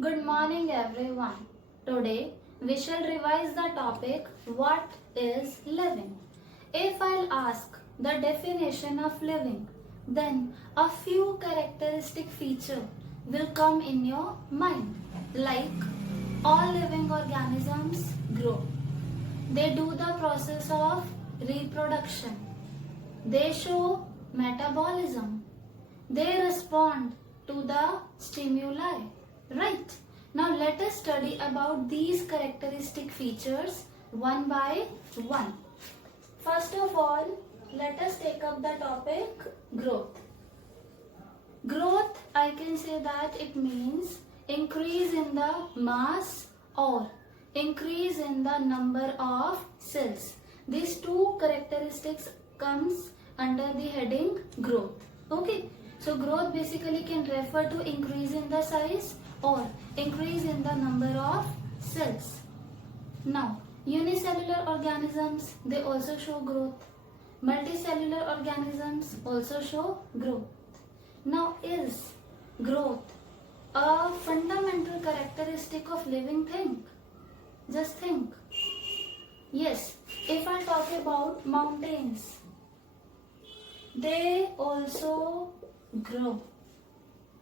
Good morning everyone. Today we shall revise the topic what is living. If I'll ask the definition of living, then a few characteristic feature will come in your mind like all living organisms grow. They do the process of reproduction. They show metabolism. They respond to the stimuli. Right. Now let us study about these characteristic features one by one. First of all, let us take up the topic growth. Growth, I can say that it means increase in the mass or increase in the number of cells. These two characteristics comes under the heading growth. Okay. So growth basically can refer to increase in the size or increase in the number of cells. Now, unicellular organisms, they also show growth. Multicellular organisms also show growth. Now, is growth a fundamental characteristic of living thing? Just think. Yes, if I talk about mountains, they also grow.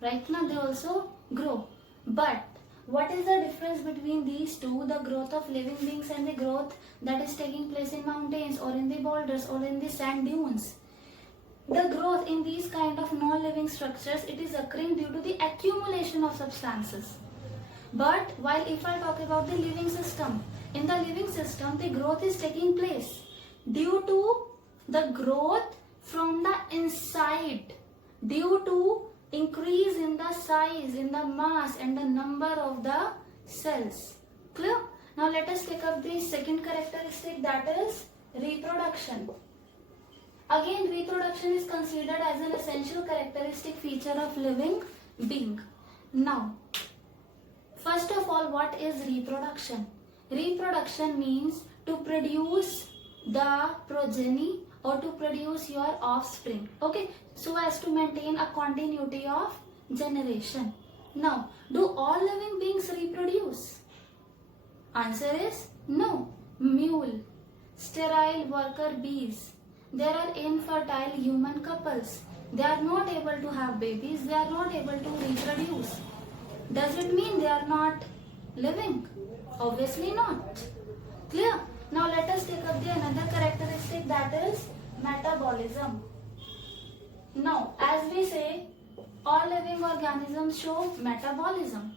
Right now they also grow. But what is the difference between these two, the growth of living beings and the growth that is taking place in mountains or in the boulders or in the sand dunes? The growth in these kind of non-living structures, it is occurring due to the accumulation of substances. But while if I talk about the living system, in the living system the growth is taking place due to the growth from the inside, due to increase in the size, in the mass and the number of the cells. Clear? Now let us take up the second characteristic, that is reproduction. Again, reproduction is considered as an essential characteristic feature of living being. Now, first of all, what is reproduction? Reproduction means to produce the progeny or to produce your offspring, okay, so as to maintain a continuity of generation. Now, do all living beings reproduce? Answer is no. Mule, sterile worker bees, there are infertile human couples. They are not able to have babies, they are not able to reproduce. Does it mean they are not living? Obviously not. Clear? Now let us take up the another characteristic, that is metabolism. Now, as we say, all living organisms show metabolism.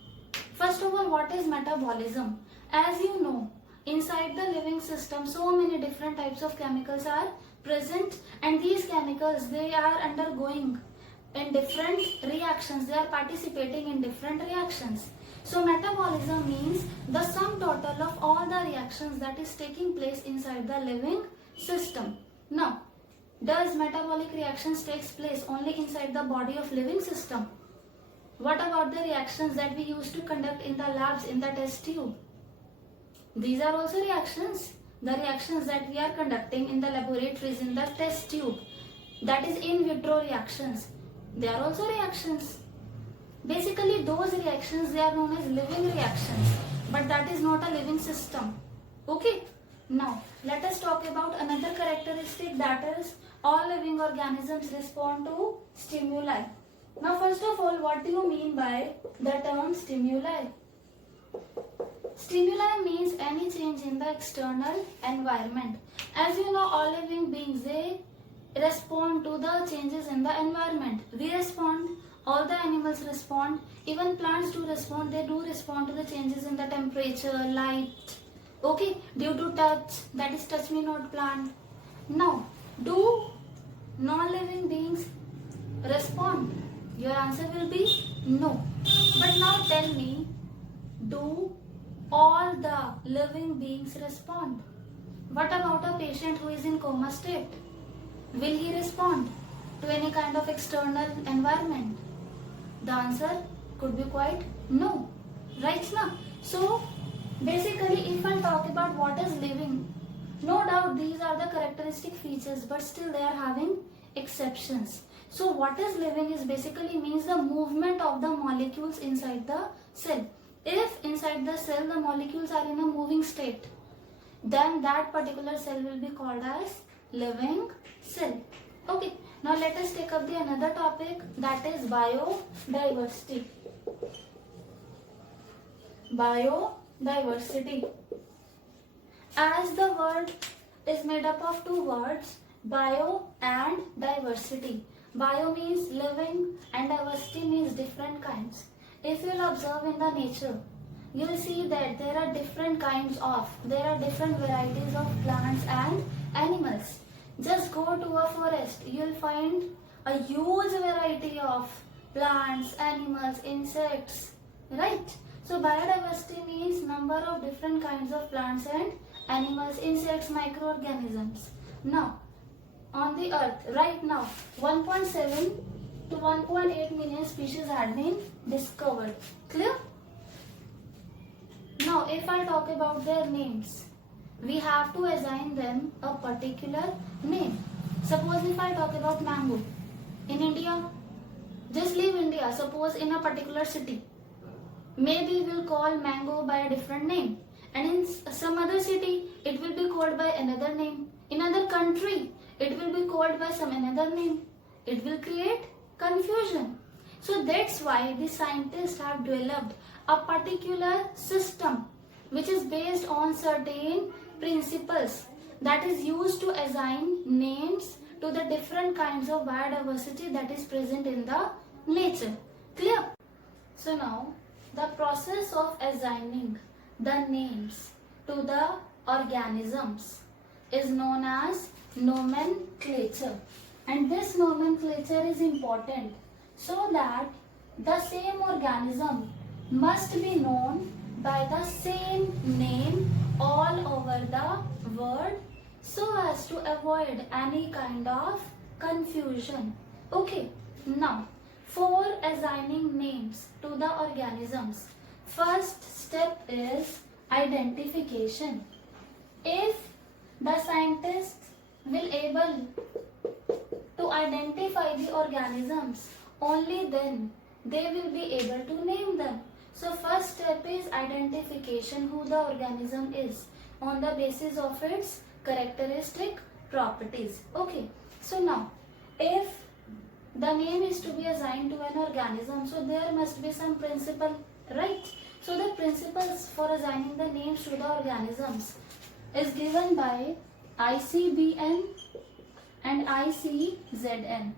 First of all, what is metabolism? As you know, inside the living system, so many different types of chemicals are present, and these chemicals, they are undergoing in different reactions. They are participating in different reactions. So metabolism means the sum total of all the reactions that is taking place inside the living system. Now, does metabolic reactions takes place only inside the body of living system? What about the reactions that we used to conduct in the labs, in the test tube? These are also reactions. The reactions that we are conducting in the laboratories, in the test tube, that is in vitro reactions. They are also reactions. Basically, those reactions, they are known as living reactions, but that is not a living system. Okay? Now, let us talk about another characteristic, that is all living organisms respond to stimuli. Now, first of all, what do you mean by the term stimuli? Stimuli means any change in the external environment. As you know, all living beings, they respond to the changes in the environment. We respond, all the animals respond, even plants do respond. They do respond to the changes in the temperature, light, okay, due to touch, that is touch me not plant. Now, do non-living beings respond? Your answer will be no. But now tell me, do all the living beings respond? What about a patient who is in coma state? Will he respond to any kind of external environment? The answer could be quite no. Right now? So, basically, if I talk about what is living, no doubt these are the characteristic features, but still they are having exceptions. So what is living is basically means the movement of the molecules inside the cell. If inside the cell the molecules are in a moving state, then that particular cell will be called as living cell. Okay, now let us take up the another topic, that is biodiversity. Biodiversity. As the word is made up of two words, bio and diversity. Bio means living and diversity means different kinds. If you'll observe in the nature, you'll see that there are different varieties of plants and animals. Just go to a forest, you'll find a huge variety of plants, animals, insects, right? So biodiversity means number of different kinds of plants and animals, insects, microorganisms. Now, on the earth, right now, 1.7 to 1.8 million species had been discovered. Clear? Now, if I talk about their names, we have to assign them a particular name. Suppose if I talk about mango, in India, just leave India, suppose in a particular city, maybe we'll call mango by a different name. And in some other city, it will be called by another name. In other country, it will be called by some another name. It will create confusion. So that's why the scientists have developed a particular system which is based on certain principles that is used to assign names to the different kinds of biodiversity that is present in the nature. Clear? So now the process of assigning the names to the organisms is known as nomenclature, and this nomenclature is important so that the same organism must be known by the same name all over the world so as to avoid any kind of confusion. Okay, now for assigning names to the organisms, first step is identification. If the scientists will able to identify the organisms, only then they will be able to name them. So first step is identification, who the organism is on the basis of its characteristic properties. Okay, so now if the name is to be assigned to an organism, so there must be some principle, right? So the principles for assigning the names to the organisms is given by ICBN and ICZN.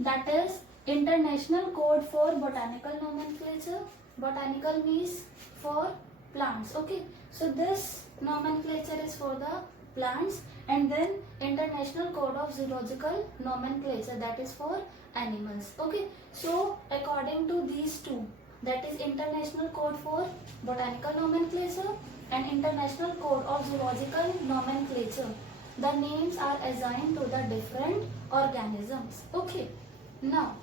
That is International Code for Botanical Nomenclature. Botanical means for plants. Okay, so this nomenclature is for the plants, and then International Code of Zoological Nomenclature, that is for animals. Okay, so according to these two, that is International Code for Botanical Nomenclature and International Code of Zoological Nomenclature, the names are assigned to the different organisms. Okay, now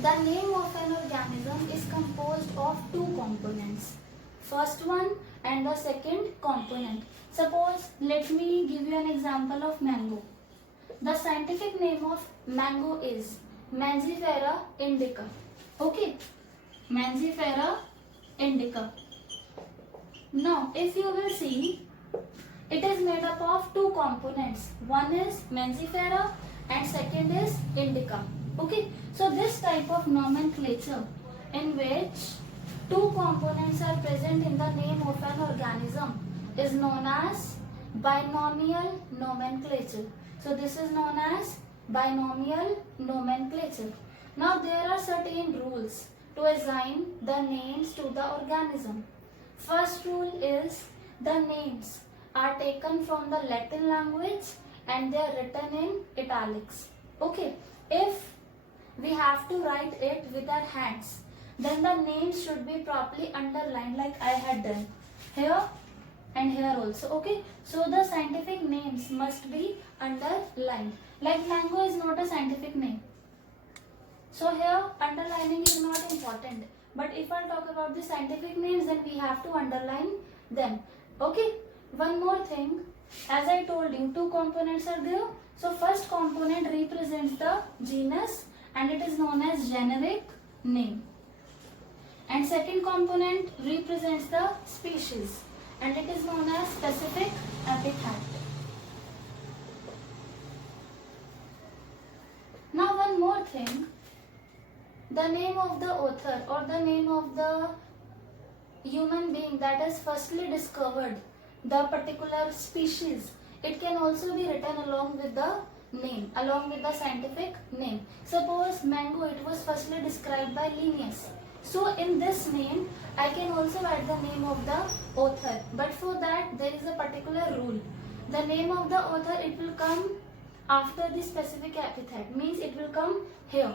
the name of an organism is composed of two components, first one and the second component. Suppose, let me give you an example of mango. The scientific name of mango is Mangifera indica. Okay, Mangifera indica. Now, if you will see, it is made up of two components. One is Mangifera and second is indica. Okay, so this type of nomenclature in which two components are present in the name of an organism is known as binomial nomenclature. So this is known as binomial nomenclature. Now there are certain rules to assign the names to the organism. First rule is the names are taken from the Latin language and they are written in italics. Okay, if we have to write it with our hands, then the names should be properly underlined like I had done here and here also. Okay, so the scientific names must be underlined. Like mango is not a scientific name, so here underlining is not important, but if I talk about the scientific names, then we have to underline them. Okay, one more thing, as I told you, two components are there. So first component represents the genus and it is known as generic name. and second component represents the species and it is known as specific epithet. Now one more thing, the name of the author or the name of the human being that has firstly discovered the particular species, it can also be written along with the name, along with the scientific name. Suppose mango, it was firstly described by Linnaeus. So in this name, I can also add the name of the author. But for that, there is a particular rule. The name of the author, it will come after the specific epithet, means it will come here.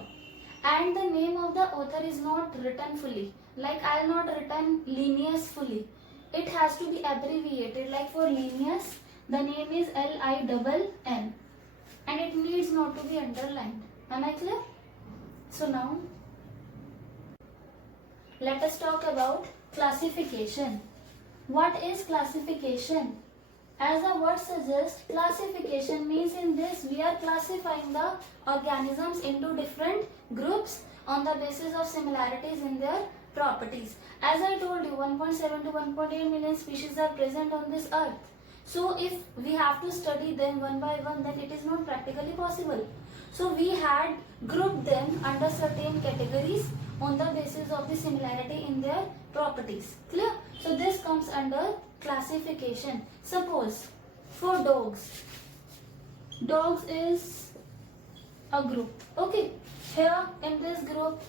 And the name of the author is not written fully. Like I will not written Linnaeus fully. It has to be abbreviated. Like for Linnaeus, the name is L-I-N-N. And it needs not to be underlined. Am I clear? So now, let us talk about classification. What is classification? As the word suggests, classification means in this we are classifying the organisms into different groups on the basis of similarities in their properties. As I told you, 1.7 to 1.8 million species are present on this earth. So if we have to study them one by one, then it is not practically possible. So we had grouped them under certain categories on the basis of the similarity in their properties. Clear? So this comes under classification. Suppose for dogs, dogs is a group. Okay, here in this group,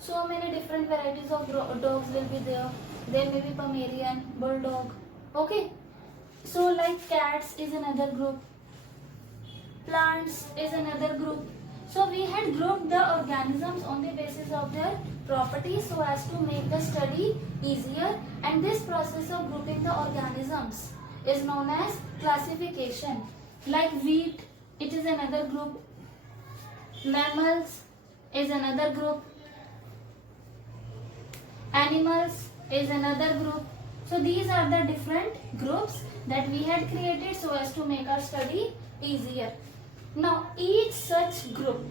so many different varieties of dogs will be there. There may be Pomeranian, Bulldog. Okay, so like cats is another group, plants is another group. So we had grouped the organisms on the basis of their properties so as to make the study easier, and this process of grouping the organisms is known as classification. Like wheat, it is another group, mammals is another group, animals is another group. So these are the different groups that we had created so as to make our study easier. Now each such group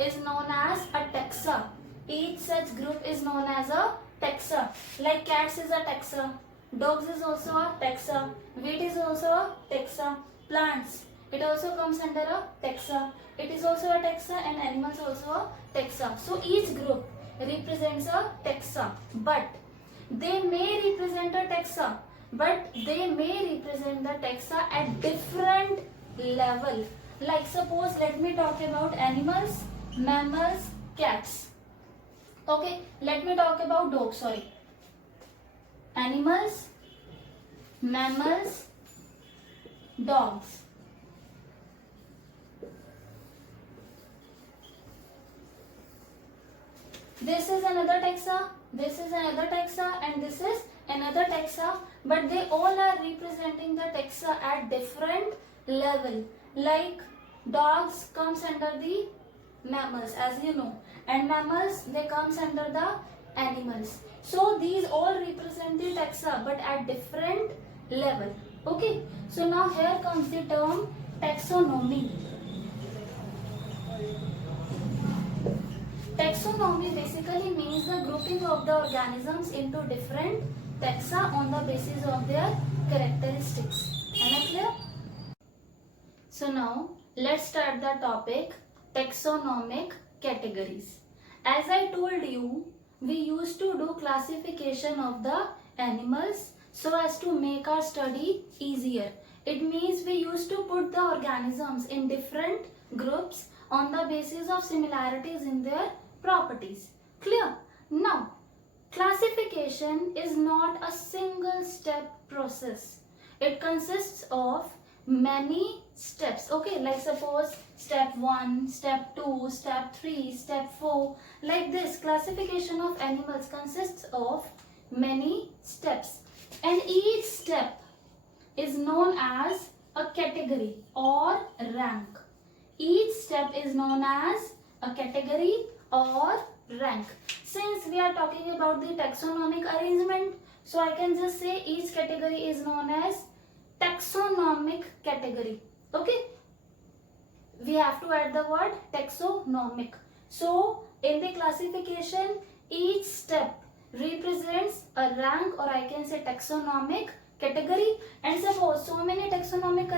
is known as a taxa. Each such group is known as a taxa. Like cats is a taxa, dogs is also a taxa, wheat is also a taxa, plants, it also comes under a taxa. It is also a taxa, and animals also a taxa. So each group represents a taxa, but they may represent a taxa, but they may represent the taxa at different level. Like suppose let me talk about animals, mammals, cats. Okay, let me talk about dogs, sorry. Animals, mammals, dogs. This is another taxa, this is another taxa, and this is another taxa, but they all are representing the taxa at different level. Like dogs comes under the mammals, as you know, and mammals, they comes under the animals. So these all represent the taxa but at different level. Okay, so now here comes the term taxonomy. Taxonomy basically means the grouping of the organisms into different taxa on the basis of their characteristics. Am I clear? So now let's start the topic taxonomic categories. As I told you, we used to do classification of the animals so as to make our study easier. It means we used to put the organisms in different groups on the basis of similarities in their properties. Clear? Now, classification is not a single step process. It consists of many steps. Okay, like suppose step 1, step 2, step 3, step 4. Like this, classification of animals consists of many steps, and each step is known as a category or rank. Each step is known as a category or rank. Since we are talking about the taxonomic arrangement, so I can just say each category is known as taxonomic category. Okay, we have to add the word taxonomic. So in the classification, each step represents a rank, or I can say taxonomic category. And suppose so many taxonomic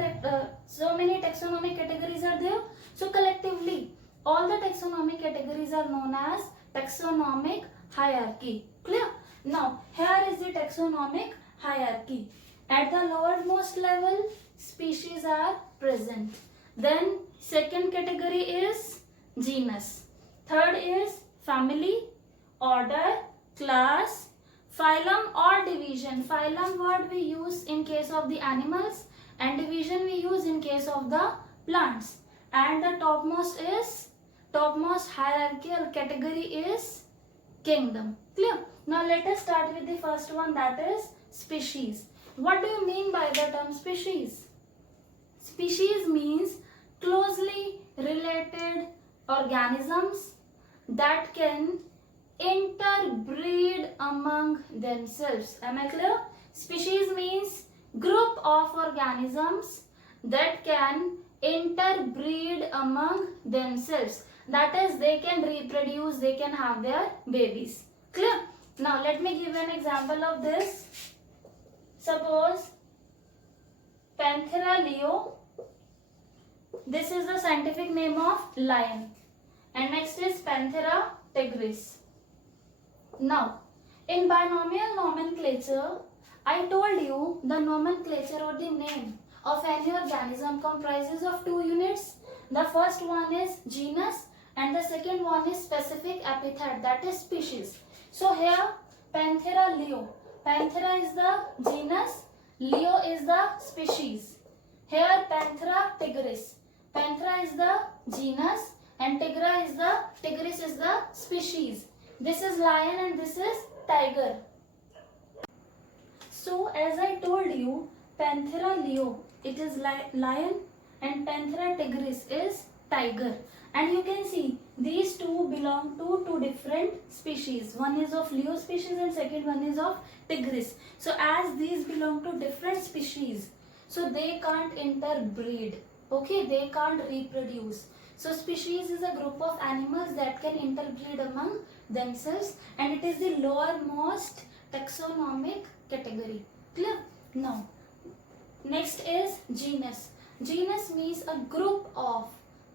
categories are there, so collectively all the taxonomic categories are known as taxonomic hierarchy. Clear? Now here is the taxonomic hierarchy. At the lowermost level, species are present. Then second category is genus. Third is family, order, class, phylum or division. Phylum word we use in case of the animals and division we use in case of the plants. And the topmost hierarchical category is kingdom. Clear? Now let us start with the first one, that is species. What do you mean by the term species? Species means closely related organisms that can interbreed among themselves. Am I clear? Species means group of organisms that can interbreed among themselves. That is, they can reproduce, they can have their babies. Clear? Now let me give an example of this. Suppose Panthera leo. This is the scientific name of lion. And next is Panthera tigris. Now, in binomial nomenclature, I told you the nomenclature or the name of any organism comprises of two units. The first one is genus and the second one is specific epithet, that is species. So here Panthera leo. Panthera is the genus, leo is the species. Here Panthera tigris. Panthera is the genus and tigris is the species. This is lion and this is tiger. So as I told you, Panthera leo, it is lion and Panthera tigris is tiger. And you can see these two belong to two different species. One is of leo species and second one is of tigris. So as these belong to different species, so they can't interbreed. Okay, they can't reproduce. So species is a group of animals that can interbreed among themselves and it is the lowermost taxonomic category. Clear? Now, next is genus. Genus means a group of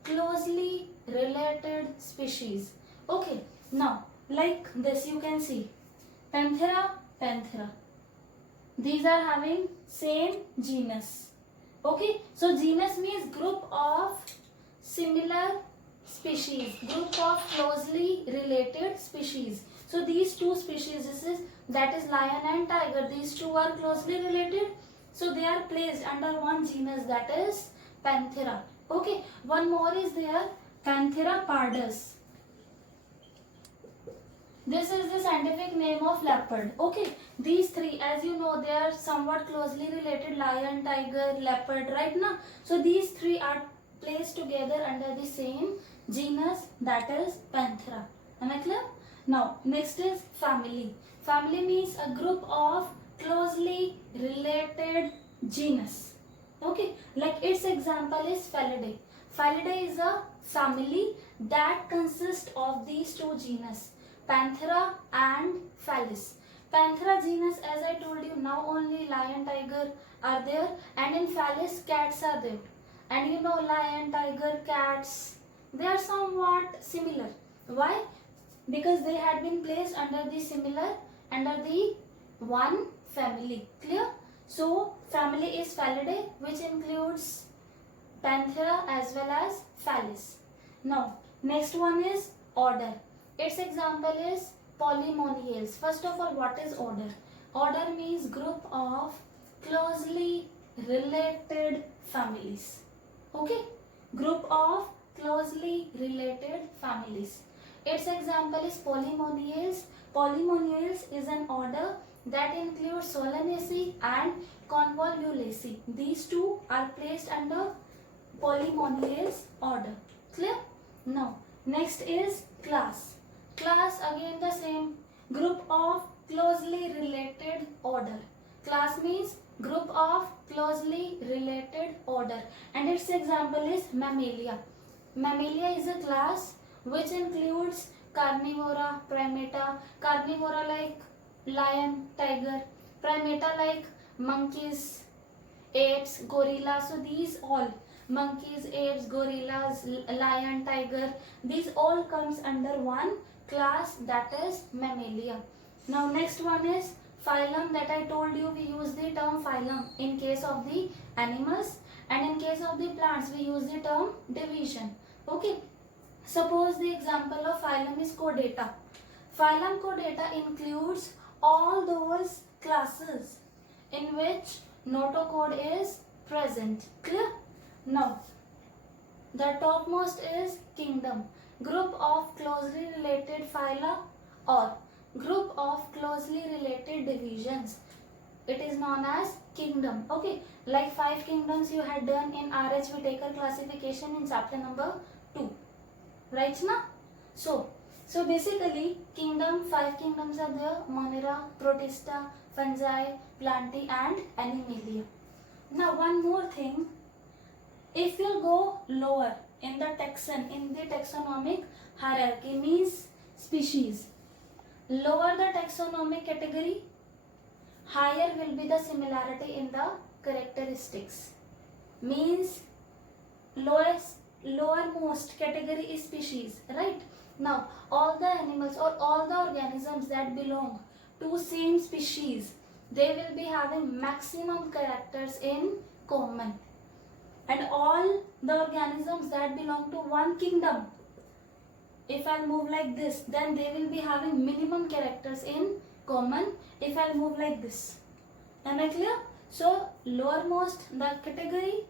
closely related species. Okay, now like this you can see Panthera, Panthera. These are having same genus. Okay, so genus means group of similar species, group of closely related species. So these two species, that is lion and tiger, these two are closely related. So they are placed under one genus, that is Panthera. Okay, one more is there, Panthera pardus. This is the scientific name of leopard. Okay, these three, as you know, they are somewhat closely related, lion, tiger, leopard, right now. So these three are placed together under the same genus, that is Panthera. Am I clear? Now, next is family. Family means a group of closely related genus. Okay, like its example is Felidae. Felidae is a family that consists of these two genus, Panthera and Felis. Panthera genus, as I told you, now only lion, tiger are there, and in Felis cats are there. And you know, lion, tiger, cats, they are somewhat similar. Why? Because they had been placed under the one family. Clear? So family is Felidae, which includes Panthera as well as Felis. Now next one is order. Its example is Polymoniales. First of all, what is order? Order means group of closely related families. Okay, group of closely related families. Its example is Polymoniales. Polymoniales is an order that includes Solanaceae and Convolvulaceae. These two are placed under Polymoniales order. Clear? Now, next is class. Class, again the same, group of closely related order. Class means group of closely related order, and its example is Mammalia. Mammalia is a class which includes Carnivora, Primata. Carnivora like lion, tiger. Primata like monkeys, apes, gorilla. So these all monkeys, apes, gorillas, lion, tiger, these all comes under one class, that is mammalia. Now next one is phylum, that I told you we use the term phylum in case of the animals, and in case of the plants we use the term division. Okay, suppose the example of phylum is Chordata. Phylum Chordata includes all those classes in which notochord is present. Clear? Now, the topmost is kingdom, group of closely related phyla or group of closely related divisions. It is known as kingdom. Okay, like 5 kingdoms you had done in RH Whittaker classification in chapter number 2. Right now? So basically kingdom, 5 kingdoms are there: Monera, Protista, Fungi, Plantae and Animalia. Now one more thing, if you go lower in the taxon, in the taxonomic hierarchy, means species, lower the taxonomic category, higher will be the similarity in the characteristics. Means lowermost category is species, right? Now all the animals or all the organisms that belong to same species, they will be having maximum characters in common, and all the organisms that belong to one kingdom, if I move like this, then they will be having minimum characters in common if I move like this. Am I clear? So lowermost the category,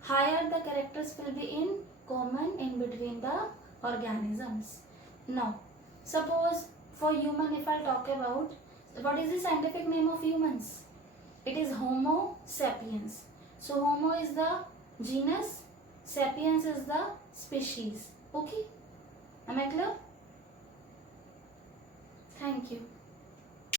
higher the characters will be in common in between the organisms. Now suppose for human, if I talk about, what is the scientific name of humans? It is Homo sapiens. So Homo is the genus, sapiens is the species. Okay, am I clear? Thank you.